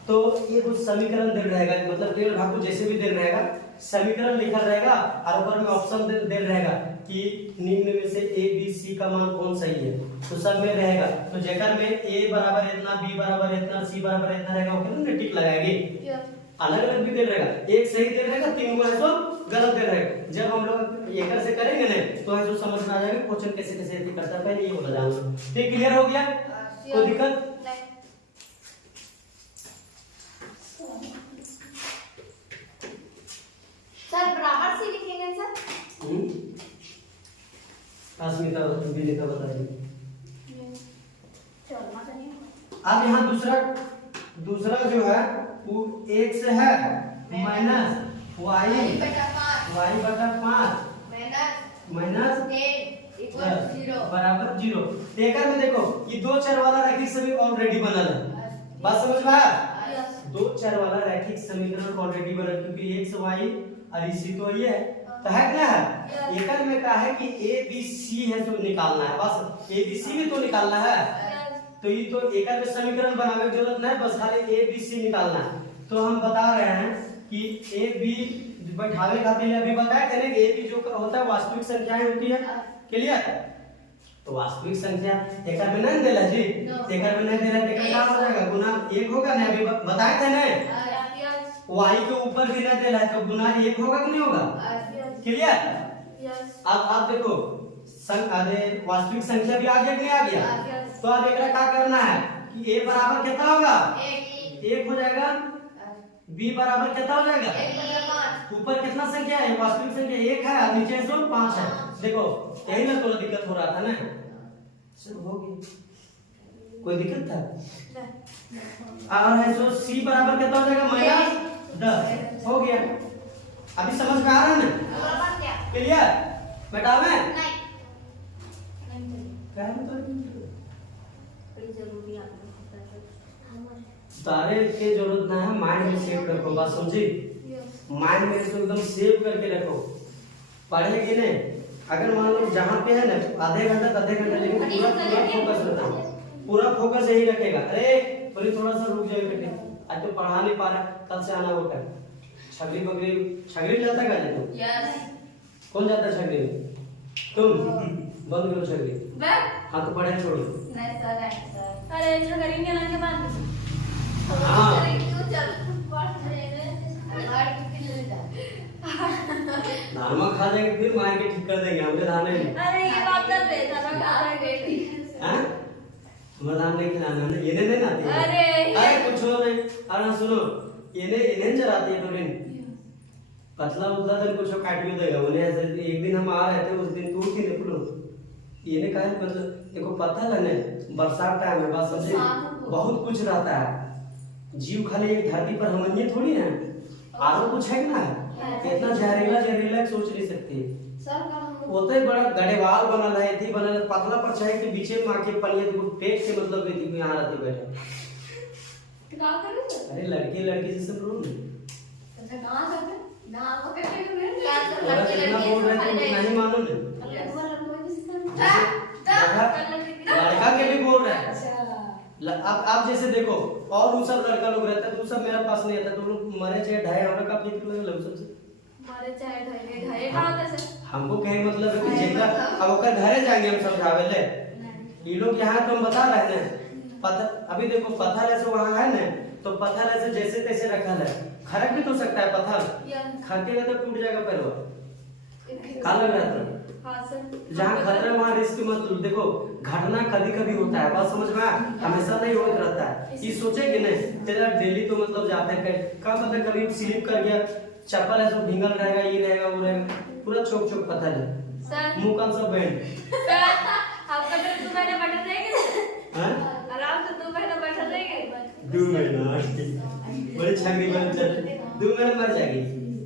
तो ये कुछ समीकरण दे रहेगा, मतलब केवल भाग को जैसे भी दे रहेगा समीकरण लिखा रहेगा और ऊपर में ऑप्शन दे रहेगा कि निम्न में से ए बी सी का मान कौन सही है तो सब में रहेगा। तो जेकर में ए बराबर इतना, बी बराबर इतना, सी बराबर इतना रहेगा वो कितना टिक लगाएगी। अलग अलग भी दे रहेगा, एक सही दे रहेगा, तीन को है तो गलत दे रहेगा। जब हम लोग एकर से करेंगे ना तो है जो समझ में आ जाएगा क्वेश्चन कैसे कैसे करता है, पहले ये बोला जाऊंगा। ठीक, क्लियर हो गया? कोई दिक्कत? सर बराबर से लिखेंगे सर? अस्मिता विनीता बताइए। चलना तो नहीं। अब यहाँ दूसरा जो है वो x है माइनस y बटा 5 माइनस 10 बराबर 0। देखकर में देखो ये दो चर वाला रैखिक समीकरण ऑलरेडी बनल है। बात समझ में आया? दो चर वाला रैखिक समीकरण ऑलरेडी बनल, क्योंकि x y और इसी तो ये है, तो है क्या है? एकल में क्या है कि a b c है तो निकालना है, बस a b c भी तो निकालना है। तो ये तो एकल में समीकरण बनाने की जरूरत नहीं, बस खाली a b c निकालना है। तो हम बता रहे हैं कि a b बैठावे खातिर अभी बताया थे ना, a b जो होता है वास्तविक संख्याएं होती है, क्लियर? तो वास्तविक संख्या एकल में नहीं देला जी, एकल में नहीं देला तो एकल क्या हो जाएगा? गुना 1 होगा ना, अभी बताए थे ना। y के ऊपर भी नहीं देला है तो गुना 1 होगा कि नहीं होगा? क्लियर? अब आप देखो वास्तविक संख्या भी आ गया कि नहीं आ गया? तो अब एकरा क्या करना है कि a बराबर कितना होगा? 1 हो जाएगा। b बराबर कितना हो जाएगा? ऊपर कितना संख्या है? वास्तविक संख्या 1 है और नीचे 5 है। देखो यही ना थोड़ा दिक्कत हो रहा था ना, सब हो गया, कोई दिक्कत था? और है सो c बराबर कितना हो जाएगा? -10 हो गया। अभी समझ में आ रहा है ना? क्लियर? बेटा में तारे के जरूरत ना है, माइंड में सेव रखो, बात समझी? माइंड में इसको एकदम सेव करके रखो, पढ़ेगी नहीं। अगर मान लो जहाँ पे है ना आधे घंटा लेकिन पूरा फोकस रहता है, पूरा फोकस यही रखेगा। अरे बोले थोड़ा सा रुक जाओ बेटे, आज तो पढ़ा नहीं पा रहा, कल से आना होगा। छगरी जाता है तू? कौन जाता है छगरी में? तुम बंद करो छगरी। हाँ तो पढ़ाई छोड़ो। अरे छगरी के लगे बात हाँ नारमा खा जाएंगे फिर मार के ठीक कर देंगे, हमने धान नहीं। अरे ये बात कर रहे थे ना, खा गए हैं? तुम्हारा धान नहीं खिलाना है, ये नहीं आती है। अरे कुछ हो नहीं। अरे सुनो, ये चलाती है थोड़ी पतला उतला तो कुछ काटियो देगा उन्हें। ऐसे एक दिन हम आ रहे थे, उस दिन टूट के निकलो ये ने कहा मतलब देखो पता है बरसात टाइम है, बात समझे? बहुत कुछ रहता है, जीव खाली एक धरती पर हम ये थोड़ी है, आरो कुछ है ना, इतना जहरीला सोच नहीं सकते। होते बड़ा गढ़ेवाल बनल है, इतनी बनल पतला पर चाहे कि बीचे में आके पनिया देखो पेट के मतलब बेटी यहाँ रहती बैठे। अरे लड़की से सब रोल बोल रहे थे नहीं मानो ना, लड़का के भी बोल रहे हैं। अब आप जैसे देखो और वो सब लड़का लोग रहता है तो सब मेरा पास नहीं आता, तो लोग मरे चाहे ढाई हमरा का फिक्र लगे सबसे मरे चाहे ढाई का होता है। हमको कहे मतलब है कि जेका अब ओकर घरे जाएंगे हम समझावे ले, ये लोग यहाँ तो हम बता रहे हैं पत्थर। अभी देखो पत्थर ऐसे वहाँ है ना, तो पत्थर ऐसे जैसे तैसे रखा है, खरक भी तो सकता है पत्थर, खाते तो टूट जाएगा पैरवा, का लग रहा था? जहाँ खतरा वहाँ रिस्क मत लो। देखो घटना कभी होता है, बात समझ में? हमेशा नहीं होता रहता है, ये सोचेगी नहीं तेरा डेली तो मतलब जाते हैं का मतलब कभी स्लिप कर गया, चप्पल है सब भींगल रहेगा, ये रहेगा वो रहेगा, पूरा चौक पत्थर है, मुंह कान सब बैंड। आपका तो 2 महीने बैठे रहेंगे हां आराम से 2 महीने बैठे रहेंगे। 2 महीना बड़ी छगड़ी बन चल 2 महीने मर जाएगी।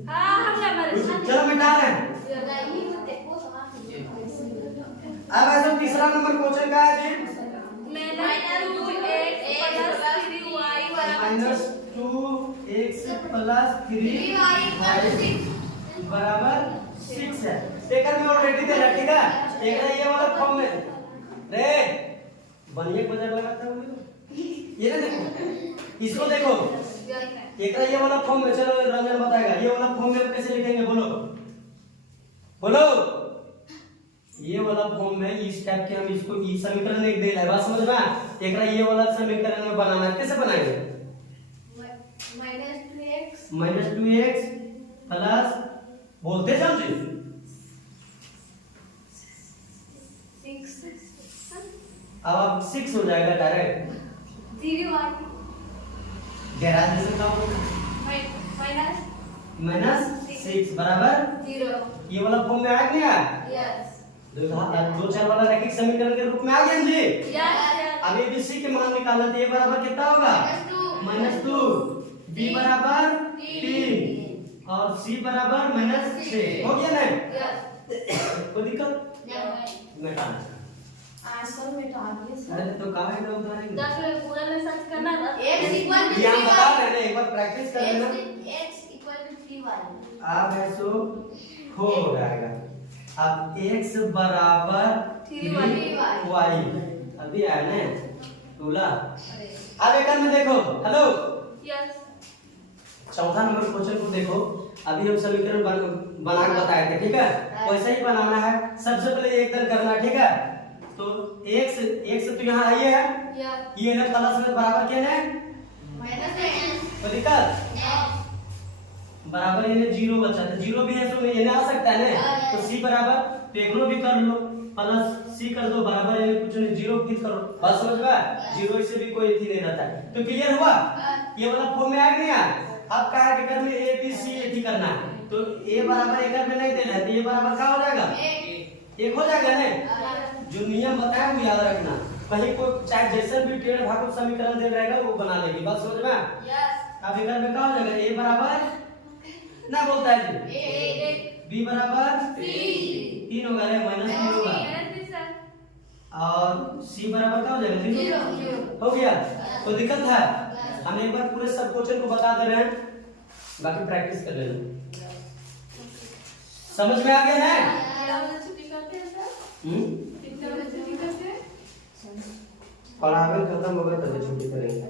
हां हम ना मर चलो मिटा रहे हैं। अब ऐसा तीसरा नंबर क्वेश्चन का है जी -2x प्लस 3y बराबर 6 है। देखकर मैं ऑलरेडी दे रहा, ठीक है? एक ये वाला फॉर्म में रे बनिए बाजार लगाता हूं ये ना, देखो इसको देखो एक ये वाला फॉर्म में। चलो रंजन बताएगा ये वाला फॉर्म में कैसे लिखेंगे, बोलो ये वाला फॉर्म में इस टाइप के हम इसको ई समीकरण एक दे है, बात समझ में? एकरा ये वाला समीकरण में बनाना है, कैसे बनाएंगे? -2x प्लस बोलते समझे 6 अब 6 हो जाएगा डायरेक्ट 3y गैराज से कम -6 बराबर 0। ये वाला फॉर्म में आ गया। यस दो चार वाला रैखिक समीकरण के रूप में आ गया जी। यस अब एबीसी के मान निकालना तो ये बराबर कितना होगा? -2 b बराबर 3 और c बराबर -6 हो गया ना? यस कोई दिक्कत? नहीं मिटाना आंसर में तो आ गया सर। अरे तो कहाँ है ना उतारेंगे? जाके गूगल में सर्च करना ना। x इक्वल टू ये हम बता रहे हैं, एक बार प्रैक्टिस कर लेना। x equal to 3y। आप ऐसो हो जाएगा। अब x बराबर 3y अभी आया ना टूला। अब एक में देखो, हेलो यस चौथा नंबर क्वेश्चन को देखो। अभी हम समीकरण बना के बताए थे, ठीक है? वैसे ही बनाना है। सबसे पहले एक दल करना, ठीक है? तो x तो यहाँ आई है, यस ये ना प्लस में बराबर क्या है माइनस x तो दिक्कत बराबर ये 0 बचा था। 0 भी है तो ये ना आ सकता है ना, तो c बराबर तो एक भी कर लो, प्लस c कर दो बराबर ये कुछ नहीं 0 फिर करो। बस समझ में 0 से भी कोई थी नहीं रहता है। तो क्लियर हुआ? ये वाला फॉर्म में आ गया। अब क्या है कि कर में a b c ऐसी करना है। तो a बराबर एक में नहीं देना है तो ये बराबर क्या हो जाएगा? एक हो जाएगा ना। जो नियम बताया वो याद रखना। कहीं कोई चाहे जैसे भी टेढ़ भाग समीकरण दे रहेगा वो बना लेगी। बात समझ में? अब एक में क्या हो जाएगा? a बराबर ना बोलता है जी b बराबर 3 होगा रे, माइनस 3 होगा और c बराबर क्या हो जाएगा? 0 हो गया। तो दिक्कत है, हम एक बार पूरे सब क्वेश्चन को बता दे रहे हैं, बाकी प्रैक्टिस कर लेना। समझ में आ गया ना? छुट्टी करते हैं सर। हम्म, छुट्टी करते हैं। पढ़ावे खत्म हो गया तभी छुट्टी करेंगे।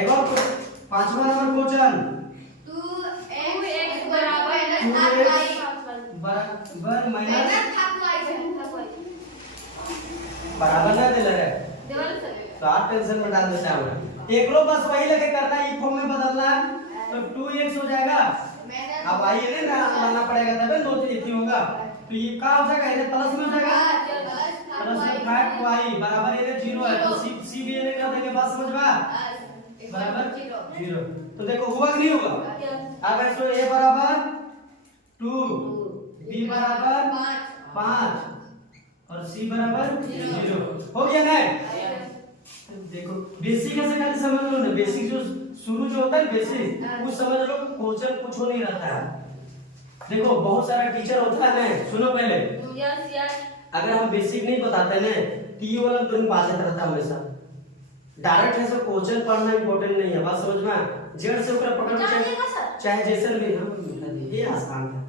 एक और पांचवा नंबर क्वेश्चन 2x बराबर बराबर माइनस बराबर ना दे रहे देवाल सर। तो आप टेंशन में डाल देते हैं। एक रो बस वही लेके करना है, फॉर्म में बदलना है तो 2x हो जाएगा। अब आइए ना बनाना पड़ेगा तब दो चीज होगा। तो ये क्या हो जाएगा? ये प्लस में हो जाएगा प्लस 5y बराबर ये 0 है तो c भी ये कर देंगे। बात समझ में बराबर 0। तो देखो हुआ कि नहीं हुआ? अब ऐसो a बराबर 2 b बराबर 5 और c बराबर 0 हो गया ना? देखो बेसिक ऐसे खाली समझ लो ना। बेसिक जो शुरू जो होता है बेसिक वो समझ लो, क्वेश्चन कुछ हो नहीं रहता है। देखो बहुत सारा टीचर होता है ना, सुनो पहले यस यस अगर हम बेसिक नहीं बताते ना तो ये वाला तो नहीं पास रहता हमेशा। डायरेक्ट ऐसे क्वेश्चन पढ़ना इंपॉर्टेंट नहीं है। बात समझ में? जेड से ऊपर पकड़ चाहे जैसे भी हम ये आसान था।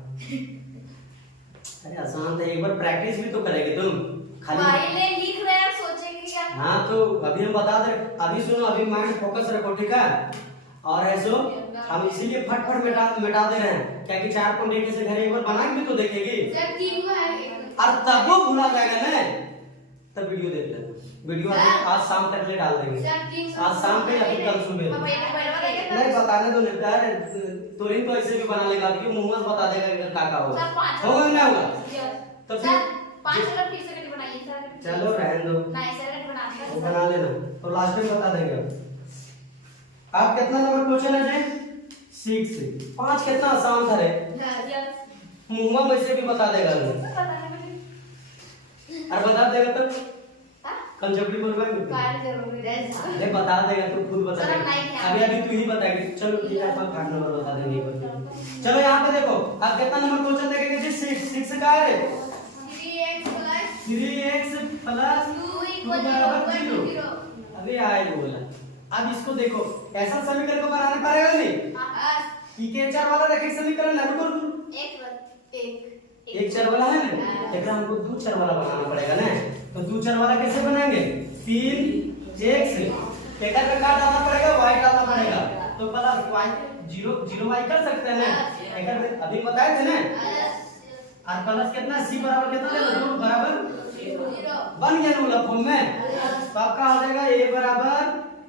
अरे आसान था, एक बार प्रैक्टिस भी तो करेंगे तुम खाली। भाई ने लिख रहे हैं सोचेंगे क्या? हाँ तो अभी हम बता दे। अभी सुनो, अभी माइंड फोकस रखो, ठीक है? और ऐसो हम इसीलिए फटफट मिटा दे रहे हैं क्या कि 4 पॉइंट एक से घर एक बार बना के भी तो देखेगी। सर 3 को है और तब वो भूला जाएगा ना, तब वीडियो देख लेना। वीडियो आज शाम तक ले डाल देंगे। आज शाम पे या फिर कल सुबह। नहीं बताने दो नहीं यार, तुरंत तो ऐसे भी बना लेगा कि मुंह में बता देगा कि क्या का होगा। होगा ना होगा तो फिर 5 मिनट फिर से बनाइए सर। चलो रहने दो, नहीं सर बनाते वो बना लेना तो लास्ट में बता देंगे। आप कितना नंबर क्वेश्चन है जी? 6 5 कितना आसान था रे, यस मुंह में से भी बता देगा और बता देगा तो कंजप्टी बोलवा कार्ड जरूरी है सर। अरे बता देगा तू खुद बता सर, हम देगा। नहीं ध्यान अभी अभी तू ही बताएगी। चलो ठीक है, अपन कार्ड नंबर बता देंगे एक बार। चलो यहाँ पे देखो आप कितना नंबर क्वेश्चन देखेंगे जी? 6 का है रे 3x प्लस 2 बराबर 0। अभी आए बोला। अब इसको देखो ऐसा समीकरण को बनाना पड़ेगा नहीं कि चर वाला रखे समीकरण है। रुको एक चर वाला है ना, एक हमको 2 चर वाला बनाना पड़ेगा ना। तो 2 चर वाला कैसे बनाएंगे? 3x एक में क्या डालना पड़ेगा? y डालना पड़ेगा। तो प्लस y 0 y कर सकते हैं ना, एक में अभी बताए थे ना। और प्लस कितना c बराबर कितना लेना? 2 बराबर बन गया ना फॉर्म में। तो आपका हो जाएगा a बराबर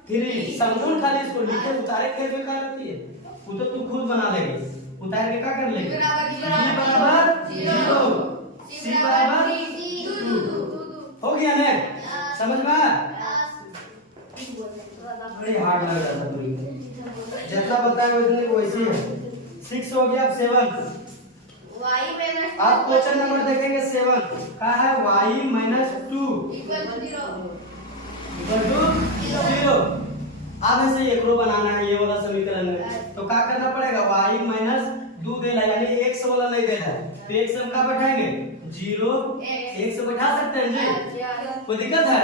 3। समझो खाली इसको लिखे उतारे के बेकार होती है, वो तो तू खुद बना लेगी। उतार के क्या कर लेगी? b बराबर 0 c बराबर 2 हो गया ना? समझ में आया? बड़ी हार्ड लग रहा था पूरी, जितना बताया उतने वैसे ही है। 6 हो गया। अब 7 आप क्वेश्चन नंबर देखेंगे 7 का है y माइनस 2 इक्वल टू 0। अब ऐसे एक रो बनाना है ये वाला समीकरण में, तो क्या करना पड़ेगा? y माइनस 2 देना यानी x वाला नहीं देना है, तो x हम क्या बैठाएंगे? जीरो एक से बैठा सकते हैं जी, कोई दिक्कत है?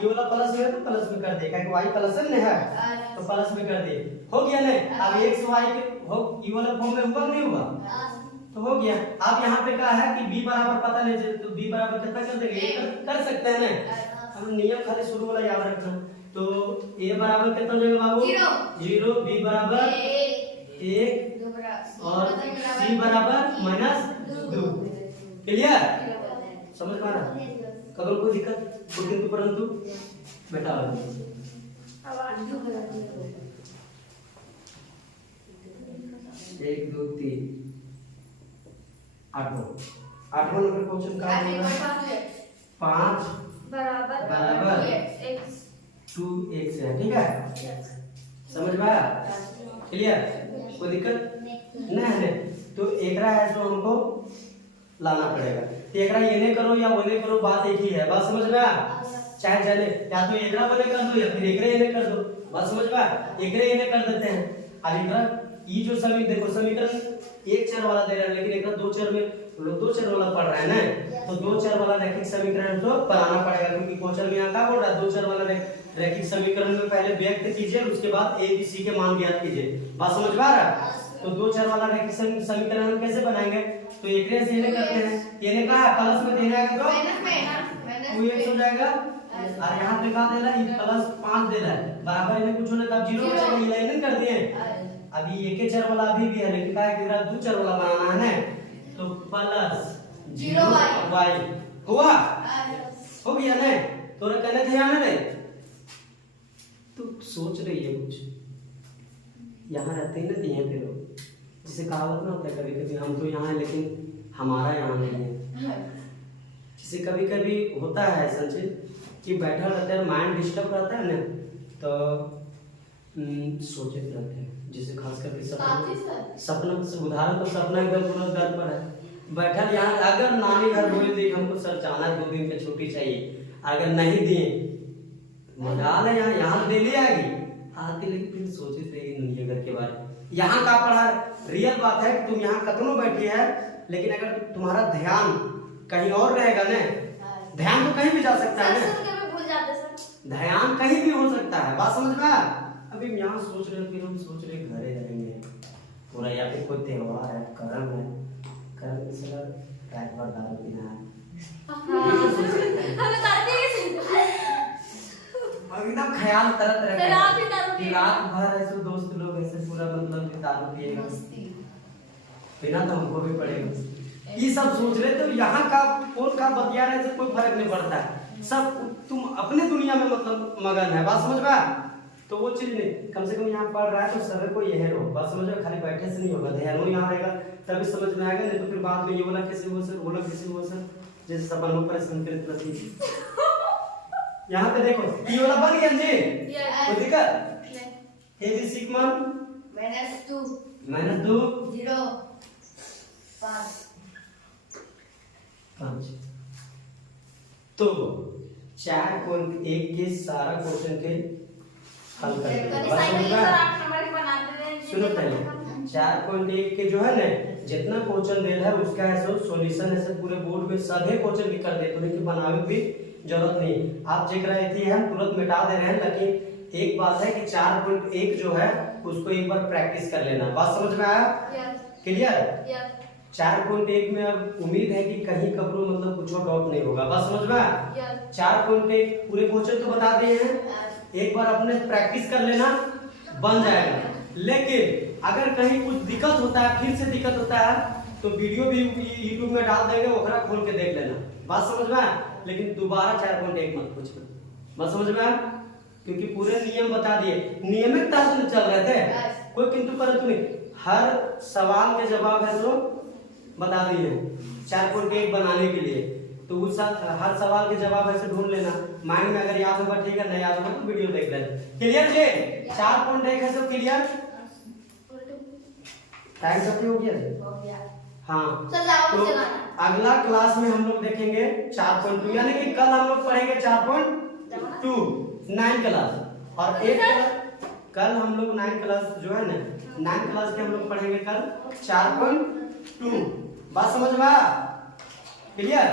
ये वाला प्लस में है तो प्लस में कर दिए, क्योंकि y प्लस में है तो प्लस में कर दिए, हो गया नहीं? अब x y के हो ये वाला फॉर्म में हुआ नहीं हुआ? तो हो गया। अब यहाँ पे कहा है कि b बराबर पता नहीं, तो b बराबर कितना कर देंगे? कर सकते हैं ना? हम नियम खाली शुरू वाला याद रखना। तो a बराबर कितना हो जाएगा बाबू? 0, b बराबर 1 और c बराबर -2। क्लियर? समझ पा रहा? कभी कोई दिक्कत बुद्धिन परंतु बेटा 1 2 3 आठवां नंबर क्वेश्चन का है 5 बराबर 2x है, ठीक है? समझ में आया? क्लियर? कोई दिक्कत नहीं है? तो एकरा है तो हमको लाना पड़ेगा। तो एकरा ये नहीं करो या वो नहीं करो, बात एक ही है। बात समझ में आया? चाहे चले या तो एकरा बने कर दो या फिर एकरा ये नहीं कर दो। बात समझ में आया? एकरा ये नहीं कर देते हैं। अब एकरा ये जो देखो समीकरण एक चर वाला दे रहा है, लेकिन एकरा दो चर में लोग दो चर वाला पढ़ रहे हैं ना, तो दो चर वाला रैखिक समीकरण तो बनाना पड़ेगा, क्योंकि क्वेश्चन में यहाँ क्या बोल रहा है? दो चर वाला रैखिक समीकरण में पहले व्यक्त कीजिए, उसके बाद a b c के मान ज्ञात कीजिए। बात समझ में आ रहा है? तो दो चर वाला रैखिक समीकरण हम कैसे बनाएंगे? तो एक से ये करते हैं, ये ने कहा प्लस में देना है तो 2x हो जाएगा, और यहाँ पे कहा दे रहा है प्लस 5 दे रहा है, बराबर इन्हें कुछ होने तब 0 बचेगा, ये लाइन कर दिए। अभी एक ही चर वाला अभी भी है, लेकिन कहा है कि दो चर वाला बनाना है ना, तो प्लस 0y हुआ, हो गया ना? थोड़ा कहने ध्यान है तो सोच रही है कुछ, यहाँ रहते हैं ना दिए पे लोग, जिसे कहावत ना होता है कभी कभी हम तो यहाँ है लेकिन हमारा यहाँ नहीं है। जिसे कभी कभी होता है संचित कि बैठा रहता है, माइंड डिस्टर्ब रहता है ना, तो सोचते रहते हैं। जिसे खास करके सपना उदाहरण तो सपना एकदम पूरा घर पर है बैठा, यहाँ अगर नानी घर बोल दी हमको सर जाना 2 दिन की छुट्टी चाहिए, अगर नहीं दिए मजाल है, यहाँ दिल्ली आएगी आती, लेकिन फिर सोचते रही दुनिया घर के बारे में। यहाँ का पढ़ा रियल बात है कि तुम यहाँ कतनों बैठी है, लेकिन अगर तुम्हारा ध्यान कहीं और रहेगा ना, ध्यान तो कहीं भी जा सकता है ना, ध्यान कहीं भी हो सकता है। बात समझ में आया? अभी यहाँ सोच रहे, फिर हम सोच रहे घरे जाएंगे पूरा, या फिर कोई त्योहार है, कर्म है, कर्म में सर रात भर दारू पीना है, एकदम ख्याल तरह कि रात भर ऐसे दोस्त लोग ऐसे पूरा मतलब दारू पिएगा, पीना तो हमको भी पड़ेगा। ये सब सोच रहे, तो यहाँ का कौन का बतिया रहे से कोई फर्क नहीं पड़ता है, सब तुम अपने दुनिया में मतलब मगन है। बात समझ में? तो वो चीज नहीं, कम से कम यहाँ पढ़ रहा है तो सर को यह रहो। बात समझ में? खाली बैठे से नहीं होगा, ध्यान यहाँ रहेगा तभी समझ में आएगा, नहीं तो फिर बाद में ये बोला कैसे हुआ सर, बोला कैसे हुआ सर, जैसे सब लोग परेशान करते। यहाँ पे देखो ये वाला बन गया जी, कोई दिक्कत? ए बी सी का मान -2 0 5। तो 4.1 के सारा क्वेश्चन के हल करते हैं। सुनो पहले 4.1 के जो है ना, जितना क्वेश्चन दे रहा है उसका ऐसे सॉल्यूशन ऐसे पूरे बोर्ड में सभी क्वेश्चन की कर दे, तो देखिए बनावे भी जरूरत नहीं, आप चेक रहे थे हम तुरंत मिटा दे रहे हैं। लेकिन एक बात है कि 4.1 जो है उसको एक बार प्रैक्टिस कर लेना। बात समझ में आया? क्लियर? 4.1 में अब उम्मीद है कि कहीं कब्रों मतलब कुछ डाउट नहीं होगा। बात समझ में आया? 4.1 पूरे क्वेश्चन तो बता दिए हैं, एक बार अपने प्रैक्टिस कर लेना, बन जाएगा। लेकिन अगर कहीं कुछ दिक्कत होता है, फिर से दिक्कत होता है, तो वीडियो भी YouTube में डाल देंगे, ओकरा खोल के देख लेना। बात समझ में आया? लेकिन दोबारा 4.1 मत पूछना। बात समझ में आया? क्योंकि पूरे नियम बता दिए, नियमित तर्क में चल रहे थे, कोई किंतु परंतु नहीं, हर सवाल के जवाब है तो बता दिए 4.1 बनाने के लिए। तो उस हर सवाल के जवाब ऐसे ढूंढ लेना, माइंड में अगर याद होगा ठीक है, नहीं याद होगा तो वीडियो देख लेना। क्लियर जी? 4.1 है सब क्लियर? टाइम सब हो गया? हाँ, तो अगला क्लास में हम लोग देखेंगे 4.2, यानी कि कल हम लोग पढ़ेंगे 4.2 9 क्लास, और एक कल हम लोग 9 क्लास जो है ना, 9 क्लास के हम लोग पढ़ेंगे कल 4.2। बात समझ में आया? क्लियर?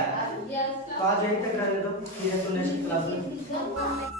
Yes, तो आज यहीं तक रहने दो, फिर तो नेक्स्ट क्लास में Yes.